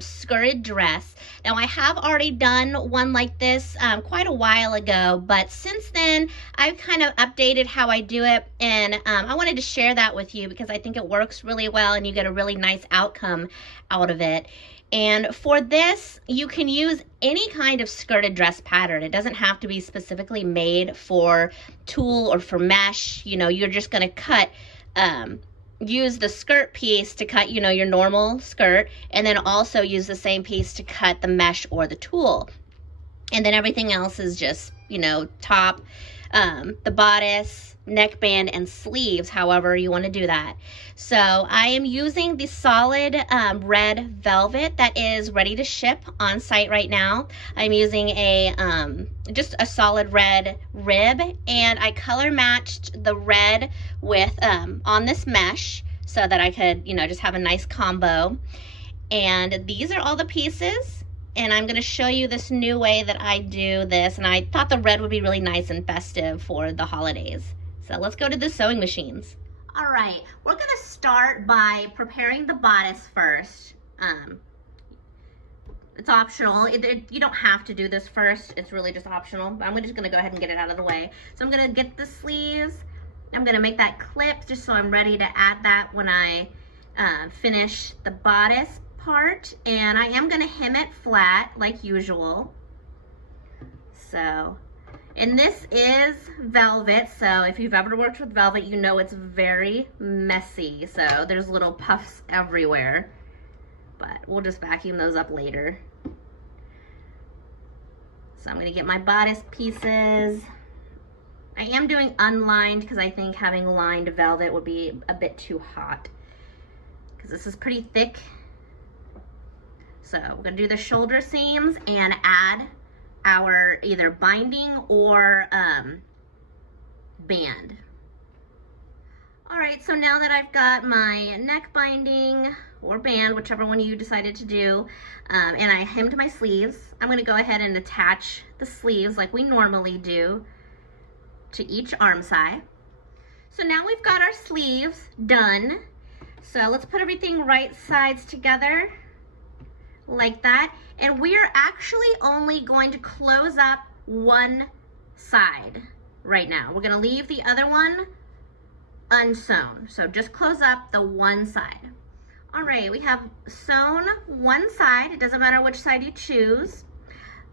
skirted dress. Now I have already done one like this quite a while ago, but since then I've kind of updated how I do it, and I wanted to share that with you because I think it works really well and you get a really nice outcome out of it. And for this, you can use any kind of skirted dress pattern. It doesn't have to be specifically made for tulle or for mesh. You know, you're just gonna cut, use the skirt piece to cut, you know, your normal skirt, and then also use the same piece to cut the mesh or the tulle. And then everything else is just, you know, top, the bodice, neckband, and sleeves, however you want to do that. So I am using the solid red velvet that is ready to ship on site right now. I'm using a just a solid red rib, and I color matched the red with on this mesh so that I could, you know, just have a nice combo. And these are all the pieces. And I'm going to show you this new way that I do this, and I thought the red would be really nice and festive for the holidays. So let's go to the sewing machines. All right, we're going to start by preparing the bodice first. It's optional. You don't have to do this first. It's really just optional. I'm just going to go ahead and get it out of the way. So I'm going to get the sleeves. I'm going to make that clip just so I'm ready to add that when I finish the bodice part, and I am going to hem it flat like usual. So, and this is velvet, so if you've ever worked with velvet, you know it's very messy, so there's little puffs everywhere, but we'll just vacuum those up later. So I'm going to get my bodice pieces. I am doing unlined because I think having lined velvet would be a bit too hot because this is pretty thick. So we're going to do the shoulder seams and add our either binding or band. All right, so now that I've got my neck binding or band, whichever one you decided to do, and I hemmed my sleeves, I'm going to go ahead and attach the sleeves like we normally do to each arm side. So now we've got our sleeves done. So let's put everything right sides together like that, and we're actually only going to close up one side right now. We're going to leave the other one unsewn, so just close up the one side. All right, we have sewn one side. It doesn't matter which side you choose,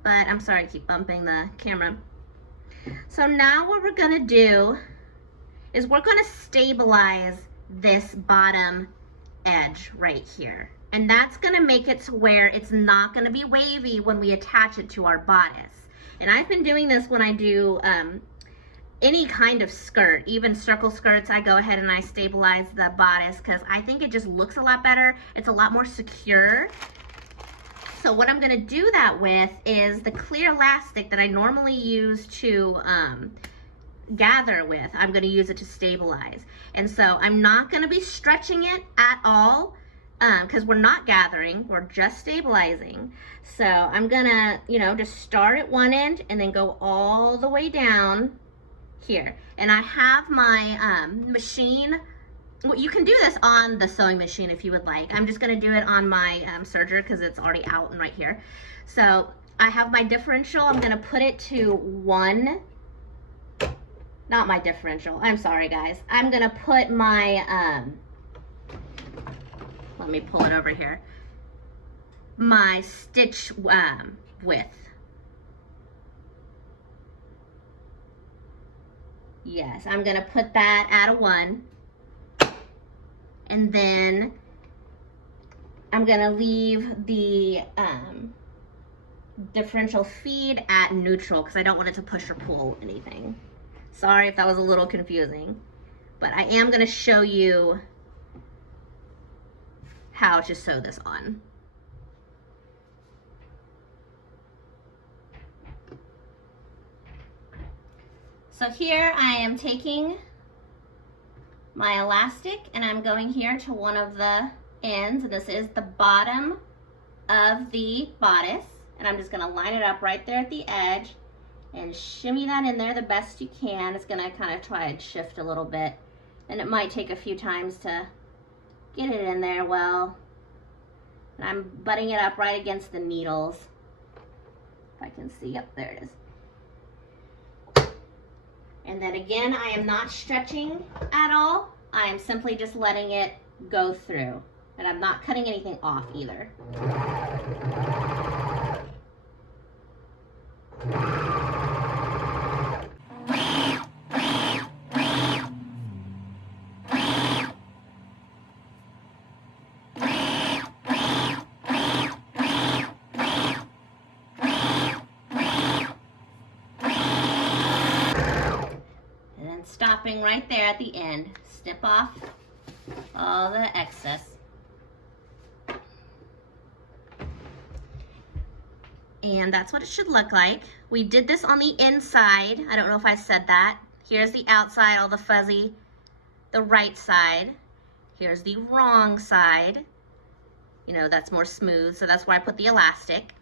but I'm sorry, I keep bumping the camera. So now what we're going to do is we're going to stabilize this bottom edge right here. And that's gonna make it to where it's not gonna be wavy when we attach it to our bodice. And I've been doing this when I do any kind of skirt, even circle skirts. I go ahead and I stabilize the bodice because I think it just looks a lot better. It's a lot more secure. So what I'm gonna do that with is the clear elastic that I normally use to gather with. I'm gonna use it to stabilize. And so I'm not gonna be stretching it at all, because we're not gathering, we're just stabilizing. So I'm gonna, you know, just start at one end and then go all the way down here. And I have my machine. Well, you can do this on the sewing machine if you would like. I'm just gonna do it on my serger because it's already out and right here. So I have my differential. I'm gonna put it to one, not my differential, I'm sorry guys. I'm gonna put my, let me pull it over here, my stitch width. Yes, I'm gonna put that at a 1. And then I'm gonna leave the differential feed at neutral because I don't want it to push or pull anything. Sorry if that was a little confusing, but I am gonna show you how to sew this on. So here I am taking my elastic and I'm going here to one of the ends. This is the bottom of the bodice, and I'm just gonna line it up right there at the edge and shimmy that in there the best you can. It's gonna kind of try and shift a little bit, and it might take a few times to get it in there well. And I'm butting it up right against the needles. If I can see, yep, there it is. And then again, I am not stretching at all. I am simply just letting it go through. And I'm not cutting anything off either. Stopping right there at the end. Snip off all the excess. And that's what it should look like. We did this on the inside. I don't know if I said that. Here's the outside, all the fuzzy. The right side. Here's the wrong side. You know, that's more smooth, so that's why I put the elastic.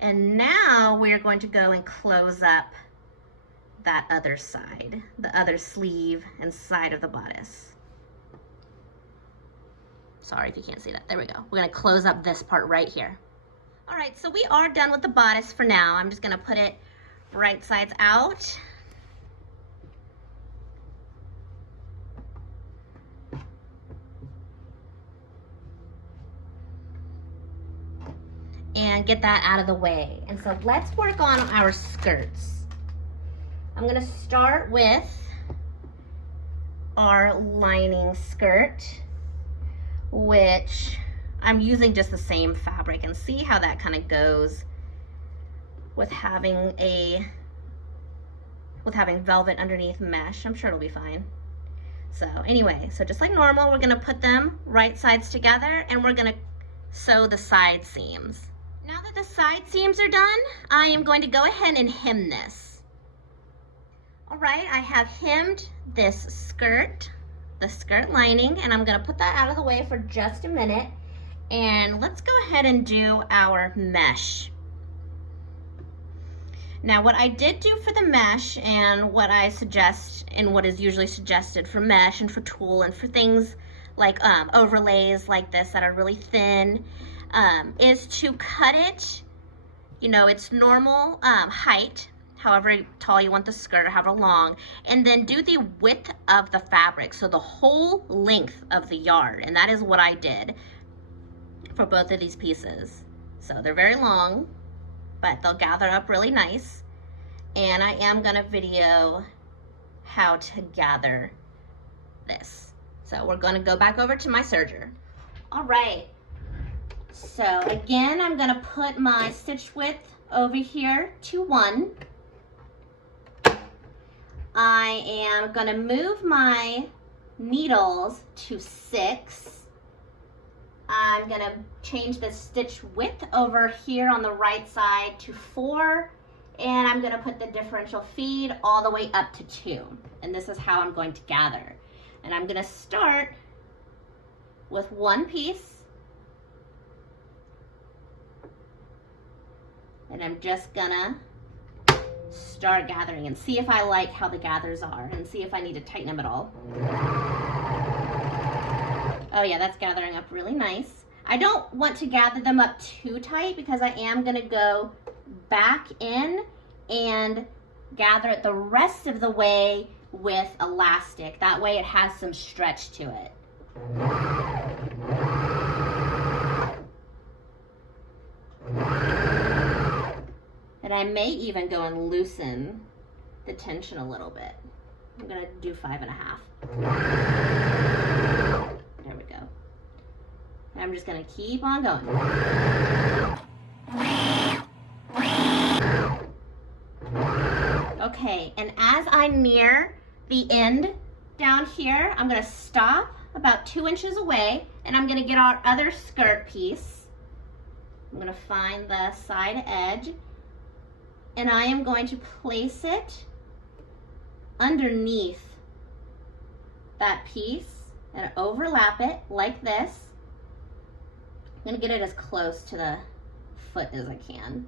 And now we're going to go and close up that other side, the other sleeve and side of the bodice. Sorry if you can't see that. There we go. We're gonna close up this part right here. All right, so we are done with the bodice for now. I'm just gonna put it right sides out. And get that out of the way. And so let's work on our skirts. I'm gonna start with our lining skirt, which I'm using just the same fabric, and see how that kind of goes with having velvet underneath mesh. I'm sure it'll be fine. So anyway, so just like normal, we're gonna put them right sides together and we're gonna sew the side seams. Now that the side seams are done, I am going to go ahead and hem this. All right, I have hemmed this skirt, the skirt lining, and I'm gonna put that out of the way for just a minute. And let's go ahead and do our mesh. Now what I did do for the mesh, and what I suggest, and what is usually suggested for mesh and for tulle and for things like overlays like this that are really thin, is to cut it, you know, its normal height, however tall you want the skirt, or however long, and then do the width of the fabric, so the whole length of the yard. And that is what I did for both of these pieces. So they're very long, but they'll gather up really nice. And I am gonna video how to gather this. So we're gonna go back over to my serger. All right, so again, I'm gonna put my stitch width over here to 1. I am gonna move my needles to 6. I'm gonna change the stitch width over here on the right side to 4, and I'm gonna put the differential feed all the way up to 2. And this is how I'm going to gather. And I'm gonna start with one piece, and I'm just gonna start gathering and see if I like how the gathers are, and see if I need to tighten them at all. Oh yeah, that's gathering up really nice. I don't want to gather them up too tight because I am gonna go back in and gather it the rest of the way with elastic. That way it has some stretch to it. And I may even go and loosen the tension a little bit. I'm gonna do 5.5. There we go. And I'm just gonna keep on going. Okay, and as I near the end down here, I'm gonna stop about 2 inches away, and I'm gonna get our other skirt piece. I'm gonna find the side edge, and I am going to place it underneath that piece and overlap it like this. I'm gonna get it as close to the foot as I can.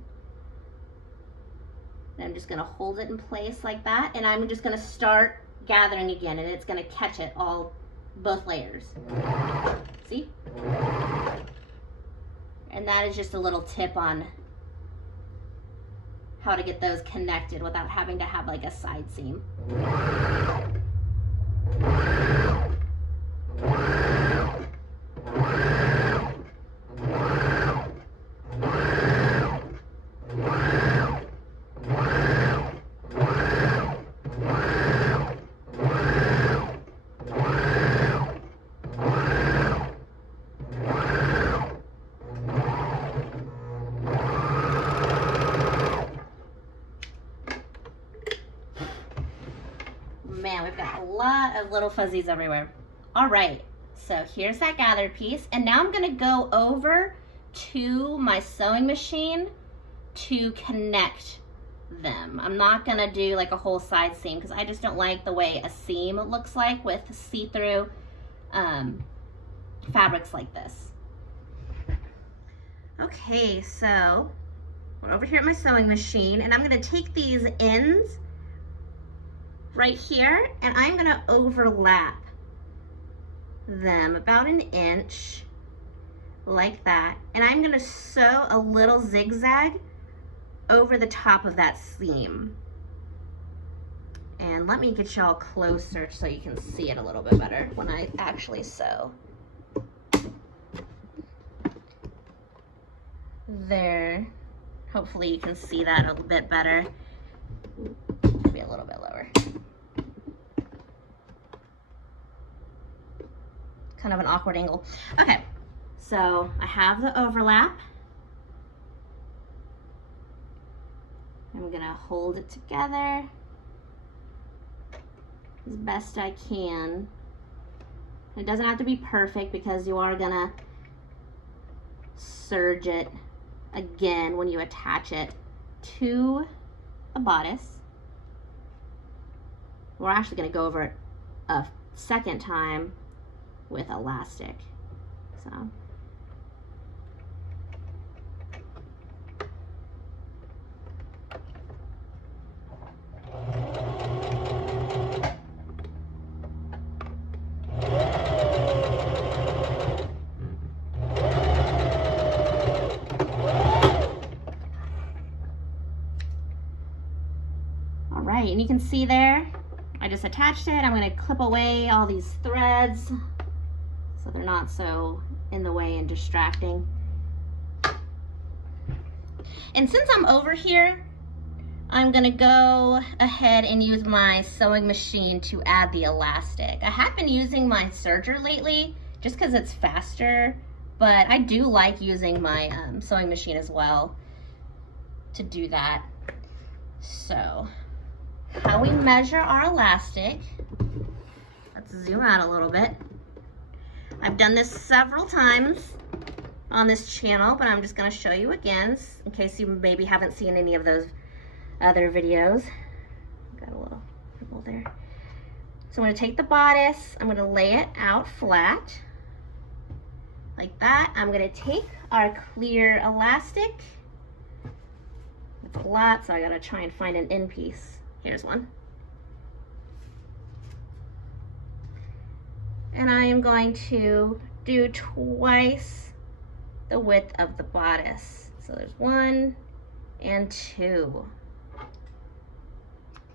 And I'm just gonna hold it in place like that, and I'm just gonna start gathering again, and it's gonna catch it all, both layers. See? And that is just a little tip on how to get those connected without having to have like a side seam. Man, we've got a lot of little fuzzies everywhere. All right, so here's that gathered piece, and now I'm gonna go over to my sewing machine to connect them. I'm not gonna do like a whole side seam because I just don't like the way a seam looks like with see-through fabrics like this. Okay, so we're over here at my sewing machine, and I'm gonna take these ends right here, and I'm gonna overlap them about 1 inch like that, and I'm gonna sew a little zigzag over the top of that seam. And let me get y'all closer so you can see it a little bit better when I actually sew. There, hopefully you can see that a little bit better. Maybe a little bit lower. Kind of an awkward angle. Okay, so I have the overlap. I'm gonna hold it together as best I can. It doesn't have to be perfect because you are gonna serge it again when you attach it to a bodice. We're actually gonna go over it a second time with elastic. So all right, and you can see there I just attached it. I'm going to clip away all these threads so they're not so in the way and distracting. And since I'm over here, I'm gonna go ahead and use my sewing machine to add the elastic. I have been using my serger lately just because it's faster, but I do like using my sewing machine as well to do that. So, how we measure our elastic, let's zoom out a little bit. I've done this several times on this channel, but I'm just going to show you again in case you maybe haven't seen any of those other videos. Got a little nibble there. So I'm going to take the bodice, I'm going to lay it out flat like that. I'm going to take our clear elastic. It's a lot, so I got to try and find an end piece. Here's one. And I am going to do twice the width of the bodice. So there's 1 and 2.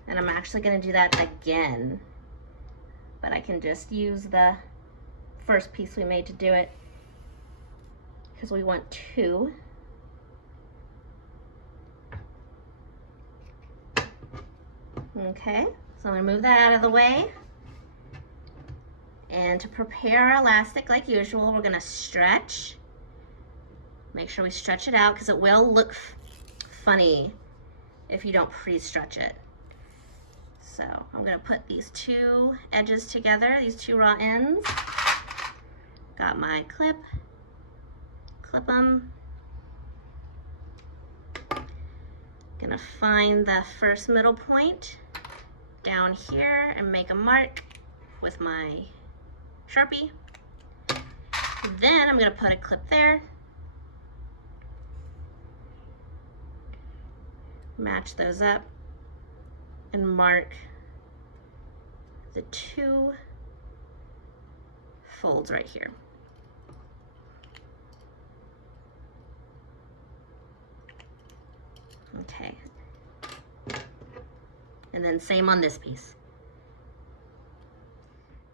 And I'm actually going to do that again. But I can just use the first piece we made to do it because we want 2. Okay, so I'm going to move that out of the way. And to prepare our elastic, like usual, we're going to stretch. Make sure we stretch it out because it will look funny if you don't pre-stretch it. So I'm going to put these 2 edges together, these 2 raw ends. Got my clip them. Gonna find the first middle point down here and make a mark with my Sharpie. Then I'm gonna put a clip there. Match those up and mark the 2 folds right here. Okay. And then same on this piece.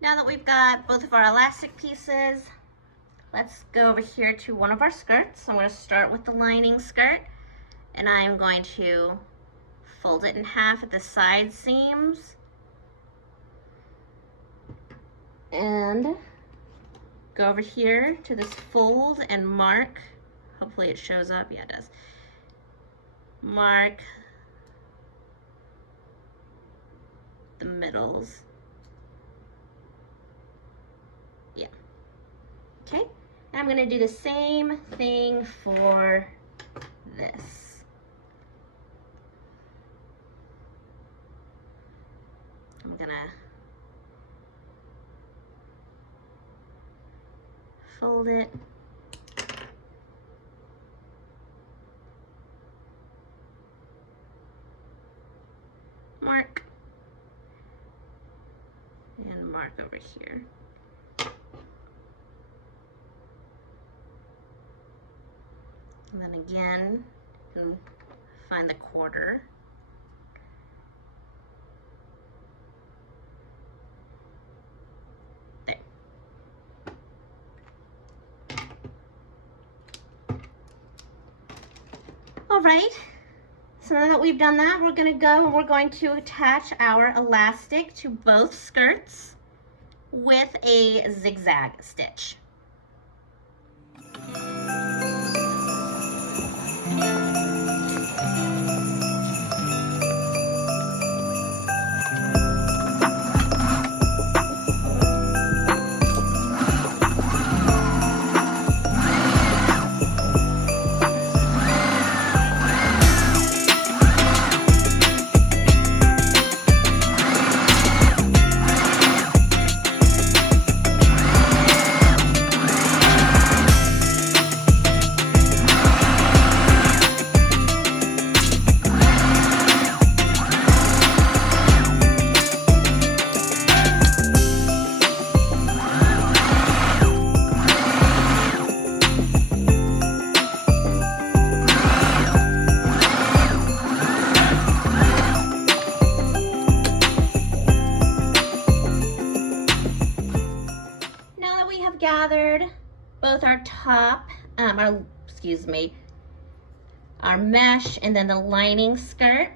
Now that we've got both of our elastic pieces, let's go over here to one of our skirts. I'm going to start with the lining skirt, and I'm going to fold it in half at the side seams and go over here to this fold and mark. Hopefully it shows up. Yeah, it does. Mark the middles. Yeah. Okay. And I'm going to do the same thing for this. I'm going to fold it. Mark. And mark over here. And then again, and find the quarter. There. All right, so now that we've done that, we're gonna go and we're going to attach our elastic to both skirts with a zigzag stitch. Gathered both our top, our mesh and then the lining skirt.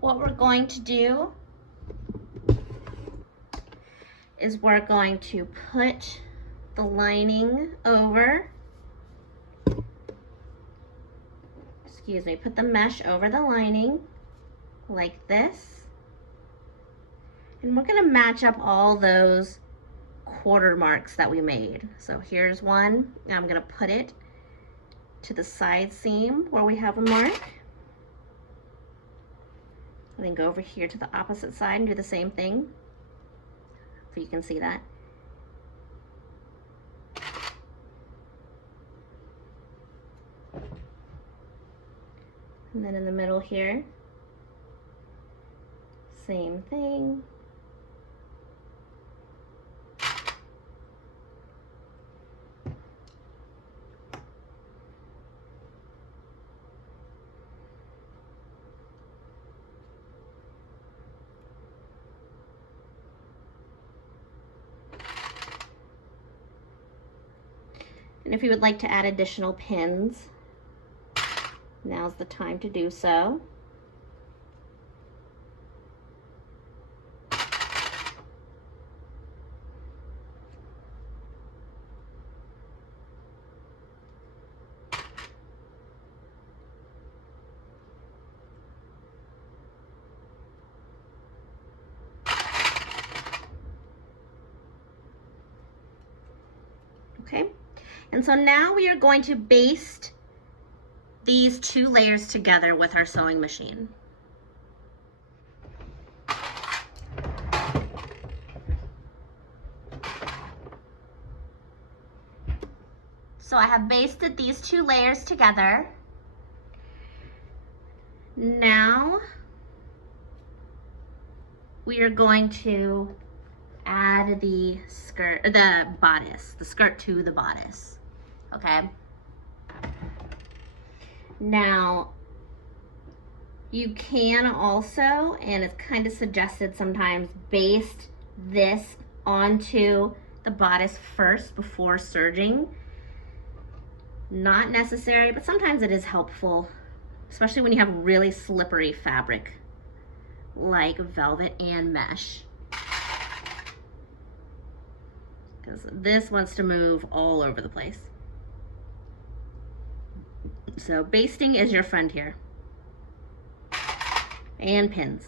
What we're going to do is we're going to put the lining over, put the mesh over the lining like this. And we're gonna match up all those quarter marks that we made. So here's one, and I'm gonna put it to the side seam where we have a mark. And then go over here to the opposite side and do the same thing. So you can see that. And then in the middle here, same thing. And if you would like to add additional pins, now's the time to do so. Okay. And so now we are going to baste these two layers together with our sewing machine. So I have basted these two layers together. Now we are going to add the skirt, the skirt to the bodice. Okay. Now You can also, and it's kind of suggested sometimes, baste this onto the bodice first before serging. Not necessary, but sometimes it is helpful, especially when you have really slippery fabric like velvet and mesh, because this wants to move all over the place. So basting is your friend here, and pins.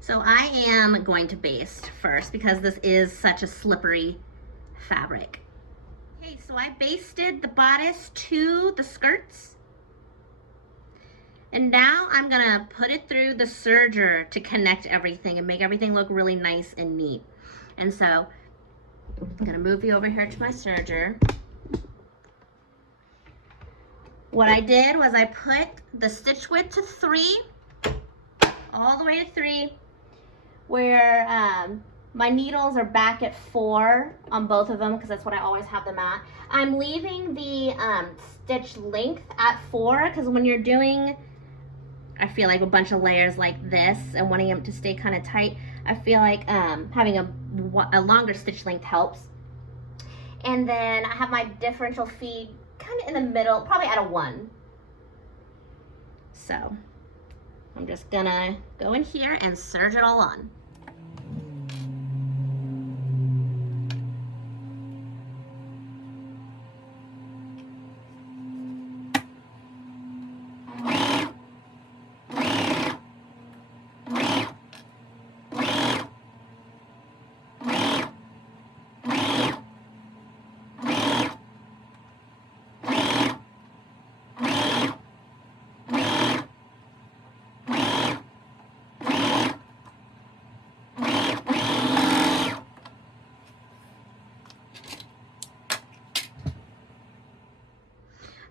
So I am going to baste first because this is such a slippery fabric. Okay, so I basted the bodice to the skirts. And now I'm gonna put it through the serger to connect everything and make everything look really nice and neat. And so I'm gonna move you over here to my serger. What I did was I put the stitch width to 3, all the way to 3, where my needles are back at 4 on both of them because that's what I always have them at. I'm leaving the stitch length at 4 because when you're doing, I feel like, a bunch of layers like this and wanting them to stay kind of tight, I feel like having a longer stitch length helps. And then I have my differential feed kind of in the middle, probably at a 1. So I'm just gonna go in here and serge it all on.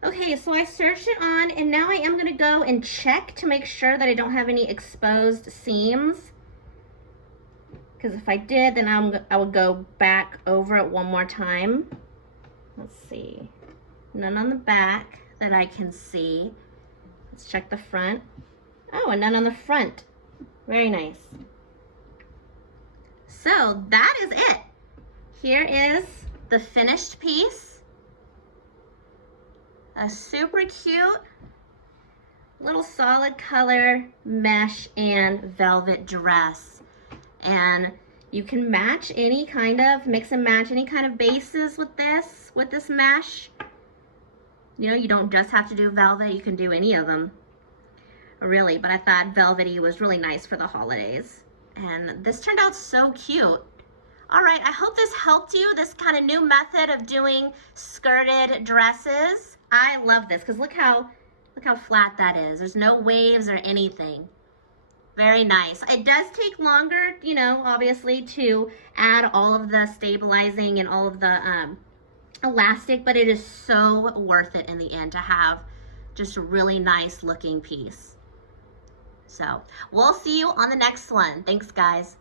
Okay, so I serged it on, and now I am gonna go and check to make sure that I don't have any exposed seams. Because if I did, then I would go back over it one more time. Let's see, none on the back that I can see. Let's check the front. Oh, and none on the front. Very nice. So that is it. Here is the finished piece. A super cute little solid color mesh and velvet dress. And you can match any kind of, mix and match any kind of bases with this mesh. You know, you don't just have to do velvet, you can do any of them, really, but I thought velvety was really nice for the holidays. And this turned out so cute. All right, I hope this helped you, this kind of new method of doing skirted dresses. I love this because look how flat that is. There's no waves or anything. Very nice. It does take longer, you know, obviously, to add all of the stabilizing and all of the elastic, but it is so worth it in the end to have just a really nice looking piece. So we'll see you on the next one. Thanks, guys.